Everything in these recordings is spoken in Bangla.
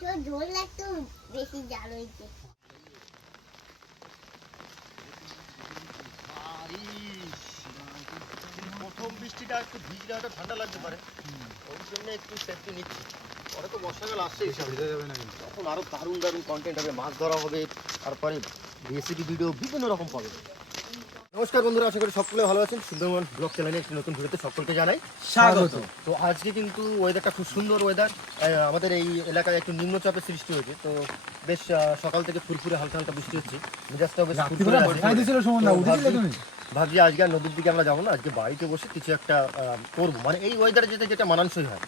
ঝোল একটু বেশি জাল হয়েছে। প্রথম বৃষ্টিটা একটু ভিজলে হয়তো ঠান্ডা লাগতে পারে, ওই জন্য একটু সেফটি নিচ্ছি। পরে তো বর্ষাকাল আসছে, ভিজে যাবে না, কিন্তু তখন আরো দারুণ দারুণ কন্টেন্ট হবে, মাছ ধরা হবে, তারপরে রেসিপি ভিডিও বিভিন্ন রকম পাবে। নমস্কার বন্ধুরা, আশা করি সকলে ভালো আছেন। সুন্দরবন ব্লগ চ্যানেলে একটি নতুন ভিডিওতে সকলকে জানাই স্বাগত। তো আজকে কিন্তু ওয়েদারটা খুব সুন্দর ওয়েদার। আমাদের এই এলাকায় একটু নিম্নচাপের সৃষ্টি হয়েছে, তো বেশ সকাল থেকে ফুরফুরে হালকা হালকা বৃষ্টি হচ্ছে, মেজাজটাও বেশ ফুরফুরে আছে। ভাবছি আজকে আর নদীর দিকে আমরা যাবো না, আজকে বাড়িতে বসে কিছু একটা করবো, মানে এই ওয়েদারে যেটা মানানসই হয়।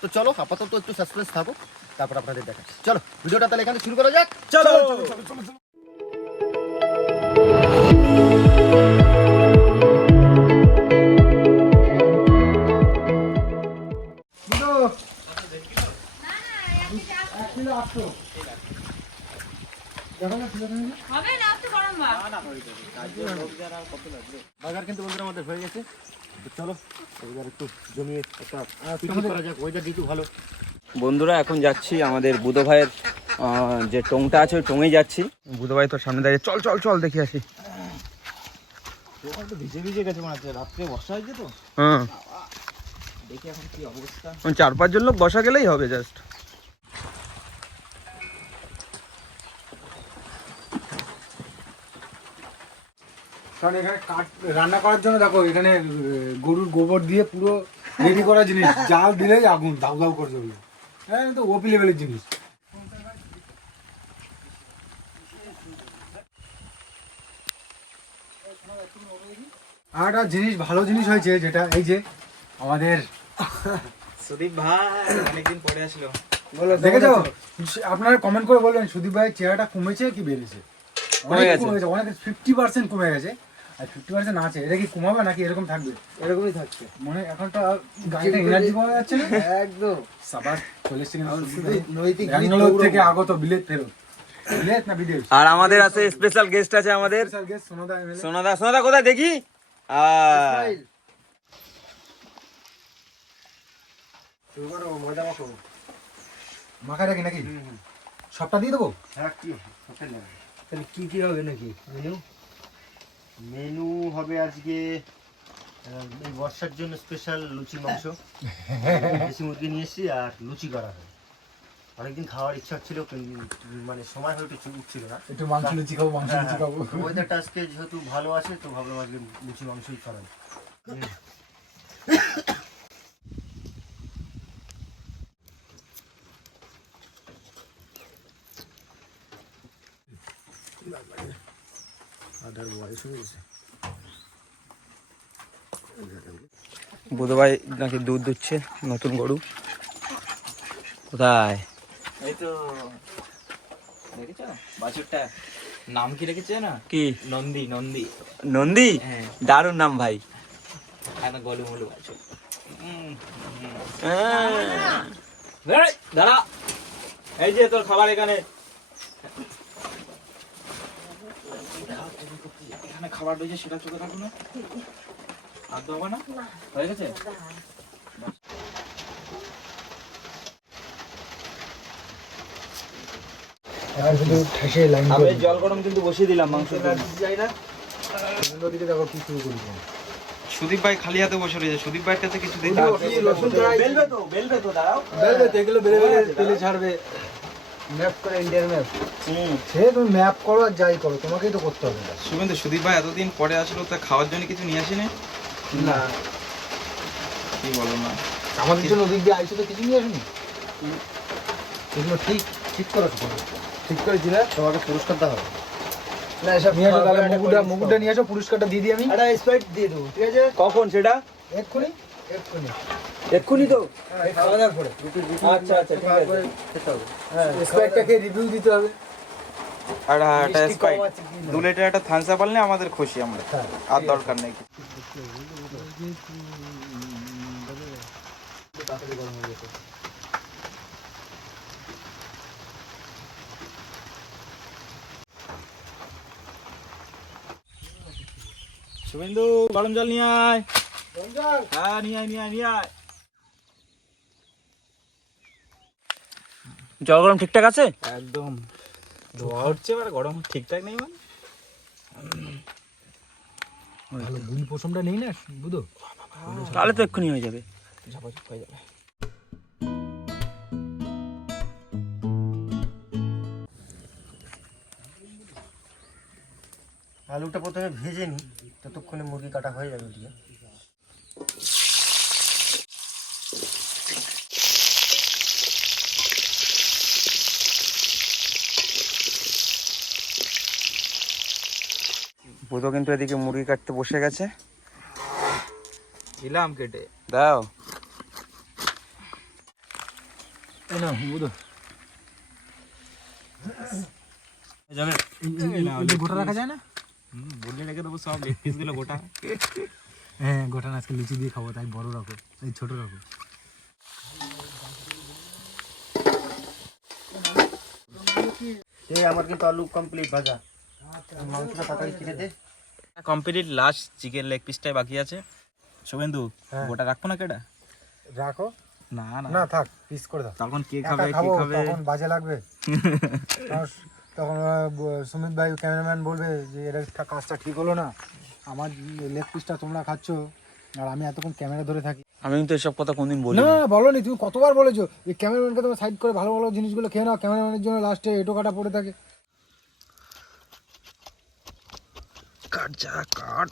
তো চলো আপাতত একটু সাসপেন্স থাকো, তারপর আপনাদের দেখাচ্ছি। চলো ভিডিওটা তাহলে এখানে শুরু করা যাক। চলো বাজার কিন্তু বন্ধুরা আমাদের হয়ে গেছে। চলো এবার একটু জমিয়ে একটা পিকনিক করা যাক, ওয়েদার যেহেতু ভালো। বন্ধুরা এখন যাচ্ছি আমাদের বুধো ভাইয়ের যে টংটা আছে ওই টঙেই যাচ্ছি। বুধো ভাই তোর সামনে দাঁড়িয়ে চল চল চল দেখে আসি। ভিজে ভিজে গেছে মনে হচ্ছে, রাত্রে বর্ষা হয়েছে তো। হ্যাঁ দেখি এখন কি অবস্থা। 4-5 জন লোক বসা গেলেই হবে জাস্ট। কারণ এখানে কাঠ রান্না করার জন্য দেখো এখানে গরুর গোবর দিয়ে পুরো রেডি করা জিনিস, জাল দিলেই আগুন দাউ দাউ করে জ্বলবে। হ্যাঁ, তো ওপি লেভেলের জিনিস। আর একটা জিনিস, ভালো জিনিস হয়েছে, যেটা এই যে আমাদের সুদীপ ভাই অনেকদিন পরে আসলো। দেখেছো, আপনারা কমেন্ট করে বলবেন সুদীপ ভাইয়ের চেহারাটা কমেছে কি বেড়েছে? অনেক কমেছে, অনেক 50% কমে গেছে। আর 50% আছে, এটা কি কমাবে নাকি এরকম থাকবে? এরকমই থাকছে, মানে এখন তো গাড়িতে এনার্জি পাওয়া যাচ্ছে না। একদম সাবাস চলে এসেছে নৈতিক ব্যাঙ্গালোর থেকে আগত, বিলেত ফেরত। বিলেত না বিদেশ? আর আমাদের আছে স্পেশাল গেস্ট আছে আমাদের স্পেশাল গেস্ট সোনাদা এমএলএ। সোনাদা। সোনাদা কোথায় দেখি? শুরু করো, মজা মাখো। মাখা রাখি নাকি? সবটা দিয়ে দেবো? হ্যাঁ, কি হোটেল নেবে? তাহলে কি কি হবে নাকি মেনু? মেনু হবে আজকে এই বর্ষার জন্য স্পেশাল লুচি মাংস। দেশি মুরগি নিয়ে এসেছি আর লুচি করা হবে। অনেকদিন খাওয়ার ইচ্ছা ছিল, মানে সময় হয়ে উঠছিল না। একটু মাংস লুচি খাবো, মাংস লুচি খাবো। ওয়েদারটা আজকে যেহেতু ভালো আছে, তো ভাবলাম আজকে লুচি মাংসই করা হবে। আদার বয়স হয়ে গেছে। বুধো ভাই নাকি দুধ দুচ্ছে, নতুন গরু। কোথায়? এই তো দেখেছো বাছুরটা নাম কি রেখেছে না? কি? নন্দী। নন্দী নন্দী? হ্যাঁ, দারুণ নাম ভাই। একটা গলু মলু বাছুর। হ্যাঁ। দাঁড়া, এই যে তোর খাবার এখানে। এখানে খাবার রয়েছে, সেটা চোখে থাকো না, আর দেবো না। হয়ে গেছে? আর শুধু ঠেসে লাইন আমি করে জল গরম কিন্তু বসিয়ে দিলাম মাংস। যাই না, নদীতে দেখো কি শুরু করি। সুদীপ ভাই খালি হাতে বসে রয়েছে, সুদীপ ভাইয়ের কাছে কিছু দিতে রসুন চড়াই বেলবে তো দাঁড়াও। বেলবে তো, এগুলো বেলে বেলে তেলে ছাড়বে। ম্যাপ করে, ইন্ডিয়ান ম্যাপ। সে তুমি ম্যাপ করো আর যাই করো, তোমাকেই তো করতে হবে। শুভেন্দু, সুদীপ ভাই এতদিন পরে আসলো, তা খাওয়ার জন্য কিছু নিয়ে আসেনি? না, কি বলো না, আমাদের জন্য ওদিক দিয়ে আইসো তো কিছু নিয়ে আসুনি। এগুলো ঠিক ঠিক করেছো, ঠিক করেছি না? তোমাকে পুরস্কার দেওয়া হবে। না, এসব নিয়ে আসো, তাহলে মুকুটটা নিয়ে আসো, পুরস্কারটা দিয়ে দিই আমি। একটা স্প্রাইট দিয়ে দেবো, ঠিক আছে? কখন সেটা? এক্ষুনি এক্ষুনি এক্ষুনি তো? খাওয়া দাওয়ার পরে। আচ্ছা আচ্ছা, ঠিক আছে। খেতে হবে। হ্যাঁ, স্প্রাইটটাকে রিভিউ দিতে হবে। আর একটা মিষ্টি স্প্রাইট, কম আছে কি না? 2 লিটার একটা থামস আপ আনলে আমাদের খুশি আমরা, হ্যাঁ, আর দরকার নেই। তাড়াতাড়ি গরম হয়ে গেছে। শুভেন্দু, গরম জল নিয়ে আয়। হ্যাঁ, নিয়ে আয়। জল গরম ঠিকঠাক আছে? একদম ধোয়া উঠছে, এবার গরম ঠিকঠাক নেই মানে। ভালো গুড়ি পশমটা নেই না বুধো? তাহলে তো এক্ষুনি হয়ে যাবে। ঝাপাঝপ হয়ে যাবে। আলুটা প্রথমে ভেজে নিই, ততক্ষণে মুরগি কাটা হয়ে যাবে ওদিকে। বুধো কিন্তু এদিকে মুরগি কাটতে বসে গেছে। দিলাম কেটে। দাও। এই না বুধো, যাবে গোটা রাখা যায় না? বললে রেখে দেবো সব লেগ পিসগুলো গোটা। হ্যাঁ গোটা না, আজকে লুচি দিয়ে খাবো, তাই বড় রাখো, এই ছোট রাখো। এই আমার কিন্তু আলু কমপ্লিট ভাজা, মাংসটা তাড়াতাড়ি কেটে দে। কমপ্লিট, লাস্ট চিকেন লেগ পিসটাই বাকি আছে। শুভেন্দু হ্যাঁ। গোটা রাখবো না কেটা? রাখো না না না, থাক পিস করে দাও। তখন কে একা খাবে কে খাবো, খাবে? তখন বাজে লাগবে। তখন সুমিত ভাই ক্যামেরাম্যান বলবে যে এটা কাজটা ঠিক হলো না, আমার লেগ পিসটা তোমরা খাচ্ছ আর আমি এতক্ষণ ক্যামেরা ধরে থাকি। আমি কিন্তু এসব কথা কোনদিন বলি না বলোনি, তুমি কতবার বলেছো যে ক্যামেরাম্যানকে তোমার সাইড করে ভালো ভালো জিনিসগুলো খেয়ে নাও, ক্যামেরাম্যানের জন্য লাস্টে এটো কাটা পড়ে থাকে। কাট যা কাট।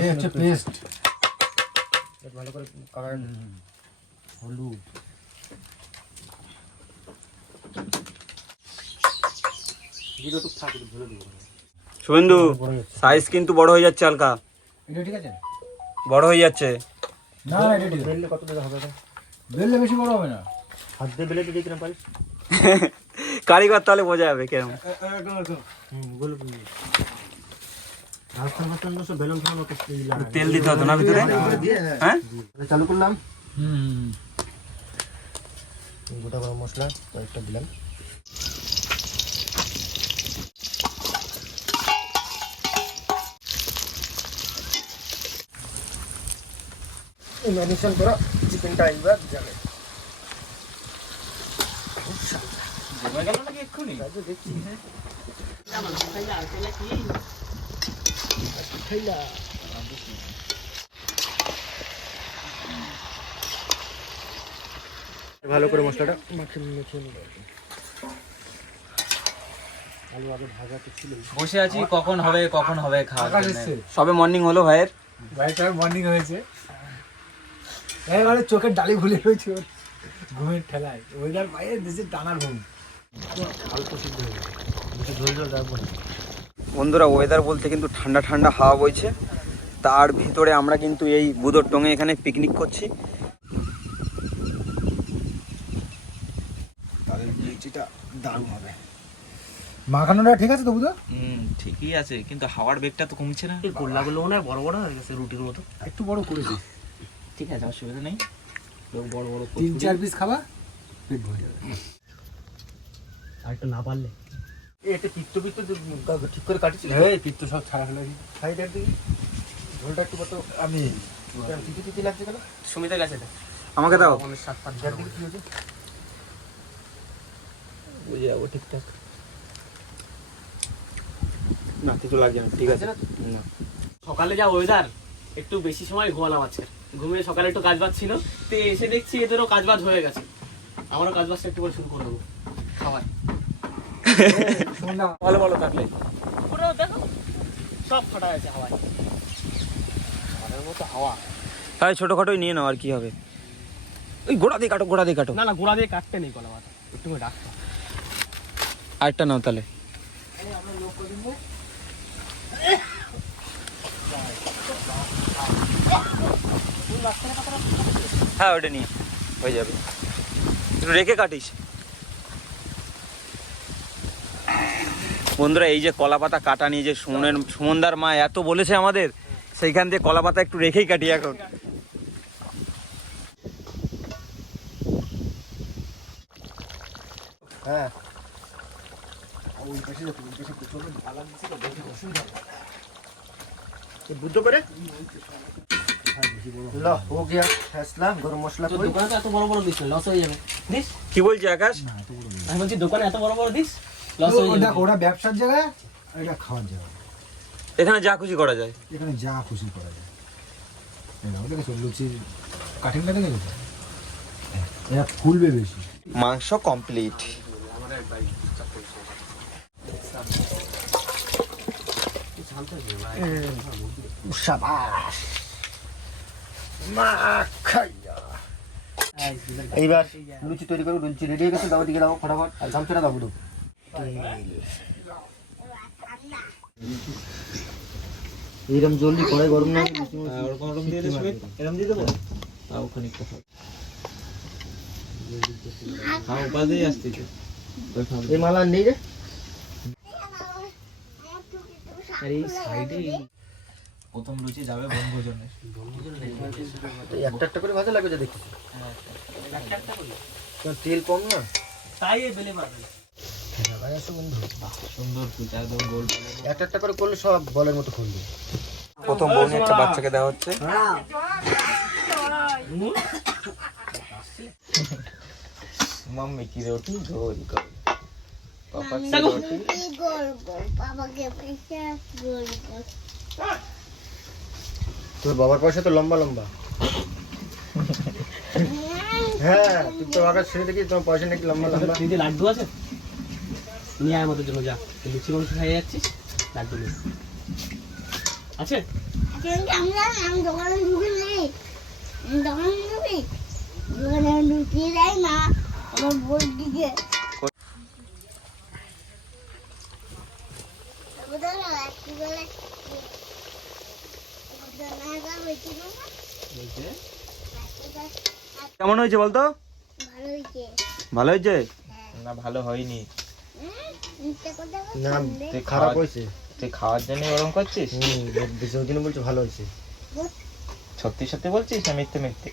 এই হচ্ছে পেস্ট। ভালো করে কাটার হলুদ, শুভেন্দু সাইজ কিন্তু বড় হয়ে যাচ্ছে হালকা, এটা ঠিক আছে? বড় হয়ে যাচ্ছে। না না এটা ঠিক আছে। বেললে কত টাকা হবে এটা? বেললে বেশি বড় হবে না। হাত দিয়ে বেলে দিয়ে কিরম পারিস? কারিগর তাহলে বোঝা যাবে কেমন। বলে দিবি। রাস্তার মতন সব বেলুন ফেলার মতো তেল দিতে হতো না ভিতরে? হ্যাঁ চালু করলাম। হুম, গোটা গরম মশলা কয়েকটা দিলাম। ম্যারিনেশন করা চিকেনটা এইবার যাবে। জমে গেল নাকি এক্ষুনি? ভালো করে মশলাটা মাখিয়ে নেবো। আলু আগে ভাজা তো ছিল। বসে আছি কখন হবে কখন হবে খাওয়ার আকাশ জন্য। এসছে, সবে মর্নিং হলো ভাইয়ের। ভাইটার মর্নিং হয়েছে, এবারে চোখের ডালি ভুলে রয়েছে ওর ঘুমের ঠেলায়। ওয়েদার বাইরে দেশের টানার ঘুম। অল্প সিদ্ধ হয়ে যাবে, বেশি ঝোল ঝোল রাখবো না। বন্ধুরা ওয়েদার বলতে কিন্তু ঠান্ডা ঠান্ডা হাওয়া বইছে, তার ভিতরে আমরা কিন্তু এই বুদোর টঙে এখানে পিকনিক করছি। তাদের লিচিটা দারুণ হবে। মাখানোটা ঠিক আছে তো বুঝো? ঠিকই আছে, কিন্তু হাওয়ার বেগটা তো কমছে না। এই গোল্লাগুলো মনে হয় বড় বড় হয়ে গেছে রুটির মতো। একটু বড় করে দিই, ঠিক আছে, অসুবিধা নেই। বড় বড় 3-4 পিস খাবা পেট ভরে যাবে। আর একটু না পারলে এটা পিত্ত পিত্ত ঠিক করে কাটিছিল। এই পিত্ত সব ছাড়া ফেলে দিই। সাইডের দিকে ঝোলটা একটু কত আমি তিতি তিতি লাগছে কেন? সুমিতা গেছে না, আমাকে দাও। অনেক স্বাদ পাচ্ছি। যার দিকে কি হয়েছে? বুঝে যাবো ঠিকঠাক। না কিছু লাগছে না, ঠিক আছে। না সকালে যা ওয়েদার, একটু বেশি সময় ঘুমালাম আজকে। ঘুমিয়ে সকালে একটু কাজবাজ ছিল, তো এসে দেখছি এদেরও কাজবাজ হয়ে গেছে। আমারও কাজবাজটা একটু করে শুরু করে দেবো খাবার। সন্ধ্যা ভালো ভালো থাকলে পুরো দেখো সব ফাটা আছে হাওয়ায়। হাওয়ার মতো হাওয়া। তাই ছোটখাটোই নিয়ে নাও, আর কি হবে। ওই গোড়া দিয়ে কাটো, গোড়া দিয়ে কাটো। না না, গোড়া দিয়ে কাটতে নেই কলা মাথা, একটু করে ডাকতে। আরেকটা নাও তাহলে। হ্যাঁ ওটা নিয়ে হয়ে যাবে, একটু রেখে কাটিস। বন্ধুরা এই যে কলা পাতা কাটা নিয়ে যে সুমনদার মা এত বলেছে আমাদের, সেইখান দিয়ে কলা পাতা একটু রেখেই কাটি এখন। হ্যাঁ ওই পাশে যাচ্ছে, ওই পাশে প্রচুর ভালো লাগছে তো, বেশি অসুবিধা হবে। বুদ্ধ করে লো হো গিয়া ফেসলা গরম মশলা তোর কই দোকানে তো এত বড় বড় দিস না, লস হয়ে যাবে। দিস, কি বলছি আকাশ? আমি বলছি দোকানে এত বড় বড় দিস, লস হয়ে যাবে। দেখো ওরা ব্যবসার জায়গায়, এটা খাওয়ার জায়গা। এখানে যা খুশি করা যায়। এখানে যা খুশি করা যায়। এটা দেখেছো লুচির কাটিংটা দেখেছো? এটা ফুলবে বেশি। মাংস কমপ্লিট। শাবাশ মা খাইয়া এইবার লুচি তৈরি করো। লুচি রেডি হয়ে গেছে, দাও দিকে দাও ফটাফট। আর গামছাটা দাও বুধু। এরকম জলদি কড়াই গরম না গরম দিয়ে দেবো, এরকম দিয়ে দেবো। তাও খানিকটা খাও। খাও বাদেই আসতেছে। এই মালা নেই রে। আর এই সাইডে প্রথম লুচি যাবে বনভোজনে। একটা একটা করে ভাজা লাগবে যা দেখি। তেল কম না তাই এই বেলে মারবে। সুন্দর লুচি একদম গোল। একটা একটা করে করলে সব বলের মতো খুলবে। প্রথম বউনি একটা বাচ্চাকে দেওয়া হচ্ছে। मम्मी की रोटी गोल गोल, पापा की Sago. रोटी গোল গোল বাবাকে পয়সা গোল গোল তোর বাবার পয়সা তো লম্বা লম্বা। হ্যাঁ তুই তো আগে ছেড়ে দেখি তোমার পয়সা নাকি লম্বা লম্বা। দিদি লাড্ডু আছে, নিয়ে আয় আমাদের জন্য। যা, তুই লুচি মাংস খাইয়ে যাচ্ছিস, লাড্ডু নিয়ে আছে। আমি দোকানে ঢুকে নেই, দোকানে ঢুকি দোকানে ঢুকিয়ে দেয় না আমার বই দিকে। কেমন হয়েছে বলতো? ভালো হয়েছে। ভালো হয়েছে? না ভালো হয়নি। মিথ্যে কথা না বলছিস? তুই খারাপ হয়েছে। তুই খাওয়ার জন্য ওরকম করছিস? বেশি ওই জন্য বলছে ভালো হয়েছে। সত্যি সত্যি বলছিস না মিথ্যে মিথ্যে?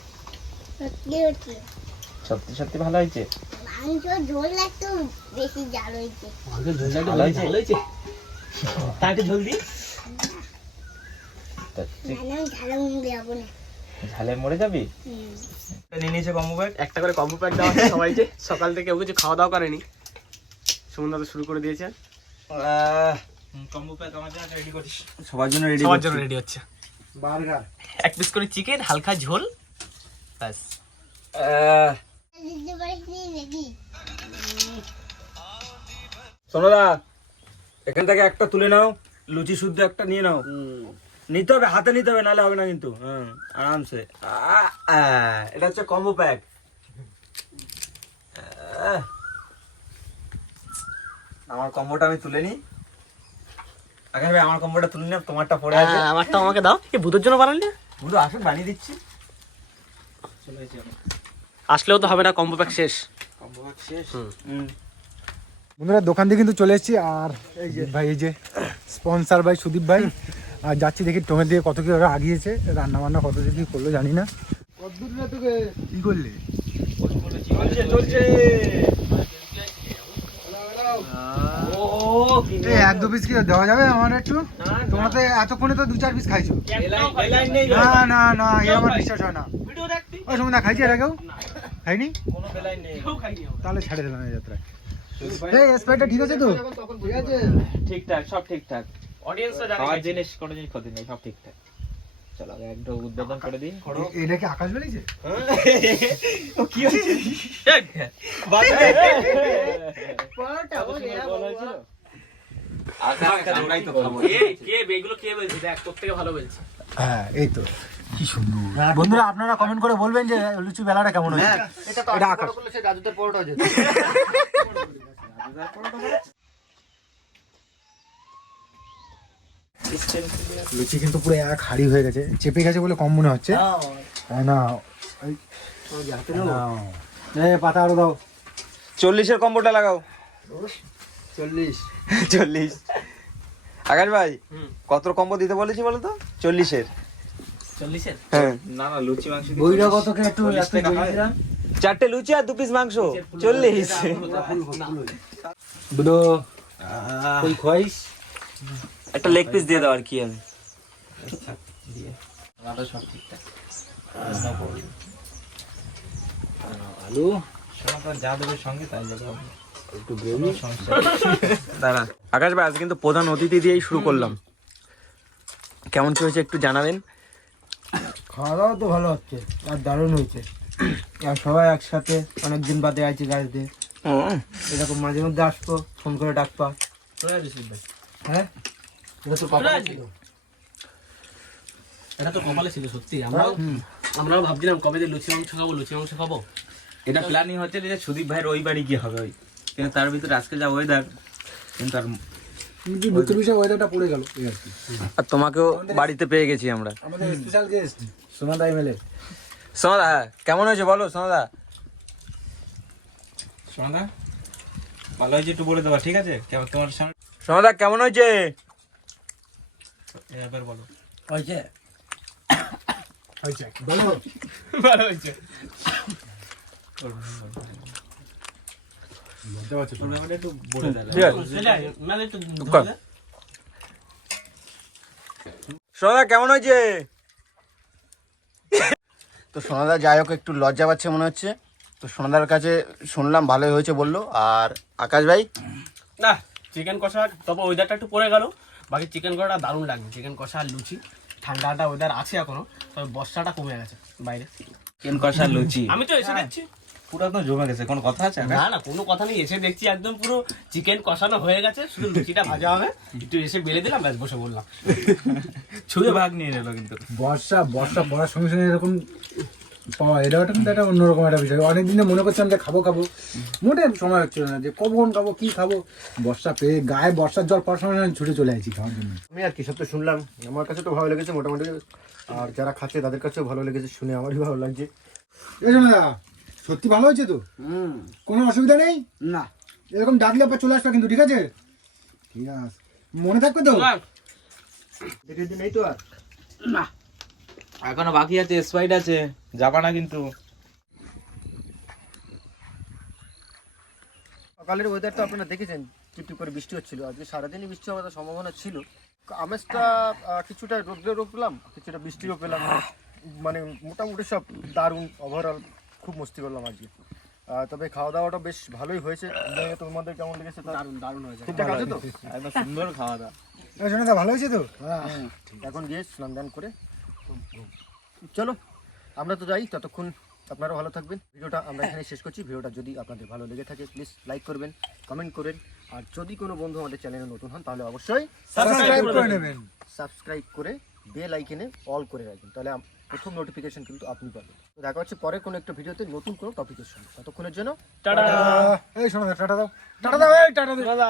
সত্যি হচ্ছে সত্যি সত্যি ভালো হয়েছে। মাংস ঝোল একটু বেশি জাল হয়েছে। মাংস ঝোল লাড্ডু ভালো হয়েছে? ভালো হয়েছে। তাই একটু ঝোল দি। তা তুই না আমি ঝালে মুড়ে যাবো না। ঝালে মরে যাবি? নিয়ে নিয়েছে কম্বো ব্যাগ। একটা করে কম্বো প্যাক দেওয়া আছে সবাইকে। সকাল থেকে কেউ কিছু খাওয়া দাওয়া করেনি, সুমন তো শুরু করে দিয়েছে। কম্বো প্যাক আমার জন্য রেডি করিস। সবার জন্য রেডি। সবার জন্য রেডি হচ্ছে। বার্গার। এক পিস করে চিকেন, হালকা ঝোল, ব্যাস। দিতে পারিস নি নাকি? সোনাদা, এখান থেকে একটা তুলে নাও, লুচি শুদ্ধ একটা নিয়ে নাও। নিতে হবে, হাতে নিতে হবে, নাহলে হবে না কিন্তু। হ্যাঁ আরামসে। এটা হচ্ছে কম্বো প্যাক। আমার কম্বোটা আমি তুলে নিই। আগে ভাই আমার কম্বোটা তুলে নিও, তোমারটা পড়ে আছে। আমারটা আমাকে দাও। এই বুধের জন্য বানালি? বুঝো, আসুন বানিয়ে দিচ্ছি। আসলেও তো হবে না, কম্বো প্যাক শেষ। কম্বো প্যাক শেষ। বন্ধুরা দোকান দিয়ে কিন্তু চলে এসেছি। আর এই যে ভাই, এই যে স্পন্সার ভাই সুদীপ ভাই। আর যাচ্ছি দেখি টমেটো দিয়ে কত কি ওরা আগিয়েছে, রান্না বান্না কত কি করলো জানি না। কতদূর তোকে কি করলে? চলছে। এই এক দু পিস কি দেওয়া যাবে আমার একটু? তোমরা তো এতক্ষণে তো 2-4 পিস খাইছো। না না না, এ আমার বিশ্বাস হয় না। ও সুমনা খাইছে এর আগেও? খাইনি? তাহলে ছেড়ে দিলাম এই যাত্রায়। এই স্প্রাইটটা ঠিক আছে তো? ঠিক আছে। ঠিকঠাক, সব ঠিকঠাক। অডিয়েন্সরা জানে খাওয়ার জিনিস কোনো জিনিস ক্ষতি নেই, সব ঠিকঠাক। চলো আগে একটা উদ্বোধন করে দিন। এটা কি আকাশ বেরিয়েছে? কি হয়েছে? হ্যাঁ এই তো, কি সুন্দর। বন্ধুরা আপনারা কমেন্ট করে বলবেন যে লুচি বেলাটা কেমন হয়েছে। এটা তো এটা আকাশ আকাশ। করলে সে রাজুদের পরোটা হয়ে যেত। লুচি কিন্তু পুরো এক হাড়ি হয়ে গেছে, চেপে গেছে বলে কম মনে হচ্ছে। হ্যাঁ না, পাতা আরো দাও। 40-এর কম্বোটা লাগাও। 40 40। আকাশ ভাই, কত কম্বো দিতে বলেছি বলো তো? 40-এর। 40-এর? হ্যাঁ। না না, লুচি মাংস বইটা কত কে একটু 40 টাকা হয়। 4টে লুচি আর 2 পিস মাংস, 40। দুটো কই খোয়াইস? একটা লেগ পিস দিয়ে দাও আর কি। আমি আমাদের সব ঠিকঠাক নো প্রবলেম। আলু শোনা তো যা দেবে সঙ্গে তাই যাবে একটু গ্রেভি সমস্যা দাঁড়া আকাশ ভাই আজ কিন্তু প্রধান অতিথি দিয়েই শুরু করলাম, কেমন কি হয়েছে একটু জানাবেন। খাওয়া দাওয়া তো ভালো হচ্ছে আর দারুণ হয়েছে। আর সবাই একসাথে অনেকদিন বাদে আইছি গাড়িতে, এরকম মাঝে মধ্যে আসবো, ফোন করে ডাকবা। হ্যাঁ এটা তো কপালে ছিল। এটা তো কপালে ছিল সত্যি। আমরাও ভাবছিলাম কবে যে লুচি মাংস খাবো। এটা প্ল্যানিং হচ্ছে যে সুদীপ ভাইয়ের ওই বাড়ি গিয়ে হবে, ওই কিন্তু তার ভিতরে আজকে যা ওয়েদার, কিন্তু আর ভিতর বিষয় ওয়েদারটা পড়ে গেল এই আর কি। আর তোমাকেও বাড়িতে পেয়ে গেছি আমরা। আমাদের স্পেশাল গেস্ট সোনাদা এমএলএ। সোনাদা হ্যাঁ কেমন হয়েছে বলো সোনাদা? সোনাদা ভালো হয়েছে একটু বলে দেবা, ঠিক আছে? কেমন তোমার সামনে সোনাদা কেমন হয়েছে? এবার বলো। হয়েছে হয়েছে ভালো হয়েছে। তোমরা একটু বলে দাও। ঠিক আছে সেটাই, মানে একটু কর। সোনাদা কেমন হয়েছে? তো সোনাদা যাই হোক একটু লজ্জা পাচ্ছে মনে হচ্ছে। তো সোনাদার কাছে শুনলাম ভালোই হয়েছে বললো। আর আকাশ ভাই না চিকেন কষা, তবে ওয়েদারটা একটু পড়ে গেল, বাকি চিকেন কষাটা দারুণ লাগবে। চিকেন কষা আর লুচি, ঠান্ডাটা ওয়েদার আছে এখনো, তবে বর্ষাটা কমে গেছে বাইরে। চিকেন কষা লুচি আমি তো এসে দেখছি পুরো একদম জমে গেছে, কোনো কথা আছে? না না কোনো কথা নেই, এসে দেখছি একদম পুরো চিকেন কষানো হয়ে গেছে, শুধু লুচিটা ভাজা হবে। একটু এসে বেলে দিলাম, ব্যাস বসে বললাম। ছুঁয়ে ভাগ নিয়ে নিল কিন্তু। বর্ষা পড়ার সঙ্গে সঙ্গে এরকম পাওয়া, এটা কিন্তু একটা অন্যরকম একটা বিষয়। অনেকদিন ধরে মনে করছিলাম যে খাবো মোটে সময় হচ্ছিল না যে কখন খাবো কি খাবো। বর্ষা পেয়ে গায়ে বর্ষার জল পড়ার সময় ছুটে চলে আসছি খাওয়ার জন্য। আমি আর কি সব তো শুনলাম, আমার কাছে তো ভালো লেগেছে মোটামুটি। আর যারা খাচ্ছে তাদের কাছেও ভালো লেগেছে, শুনে আমারই ভালো লাগছে। এই শোনো দাদা, সত্যি ভালো হয়েছে তো? কোনো অসুবিধা নেই না? এরকম ডাকলে পর চলে আসবে কিন্তু, ঠিক আছে? ঠিক আছে, মনে থাকবে তো? দেখে দিন এই তো আর না এখনো বাকি আছে, স্পাইড আছে, যাবা না কিন্তু। সকালের ওয়েদার তো আপনারা দেখেছেন, টিপটিপ করে বৃষ্টি হচ্ছিল। আজকে সারাদিনই বৃষ্টি হওয়ার সম্ভাবনা ছিল। আমেজটা কিছুটা রোদ্রেরও পেলাম, কিছুটা বৃষ্টিও পেলাম। মানে মোটামুটি সব দারুণ, ওভারঅল খুব মস্তি করলাম আজকে। তবে খাওয়া দাওয়াটা বেশ ভালোই হয়েছে। তোমাদের কেমন লেগেছে? দারুণ হয়েছে। ঠিকঠাক আছে তো? একদম সুন্দর খাওয়া দাওয়া। এই শোনো দাদা, ভালো হয়েছে তো? এখন গিয়ে স্নান দান করে চলো আমরা তো যাই। ততক্ষণ আপনারা ভালো থাকবেন। ভিডিওটা আমরা এখানে শেষ করছি। ভিডিওটা যদি আপনাদের ভালো লেগে থাকে প্লিজ লাইক করবেন, কমেন্ট করেন। আর যদি কোনো বন্ধু আমাদের চ্যানেলে নতুন হন তাহলে অবশ্যই সাবস্ক্রাইব করে নেবেন। সাবস্ক্রাইব করে বেল আইকনে অল করে রাখবেন, তাহলে প্রথম নোটিফিকেশন কিন্তু আপনি পাবেন। তো দেখা হচ্ছে পরে কোনো একটা ভিডিওতে নতুন কোনো টপিকের সঙ্গে। ততক্ষণের জন্য টাটা। এই শোনো দাদা, টাটা দাও, টাটা দাও, এই টাটা দাও। দাদা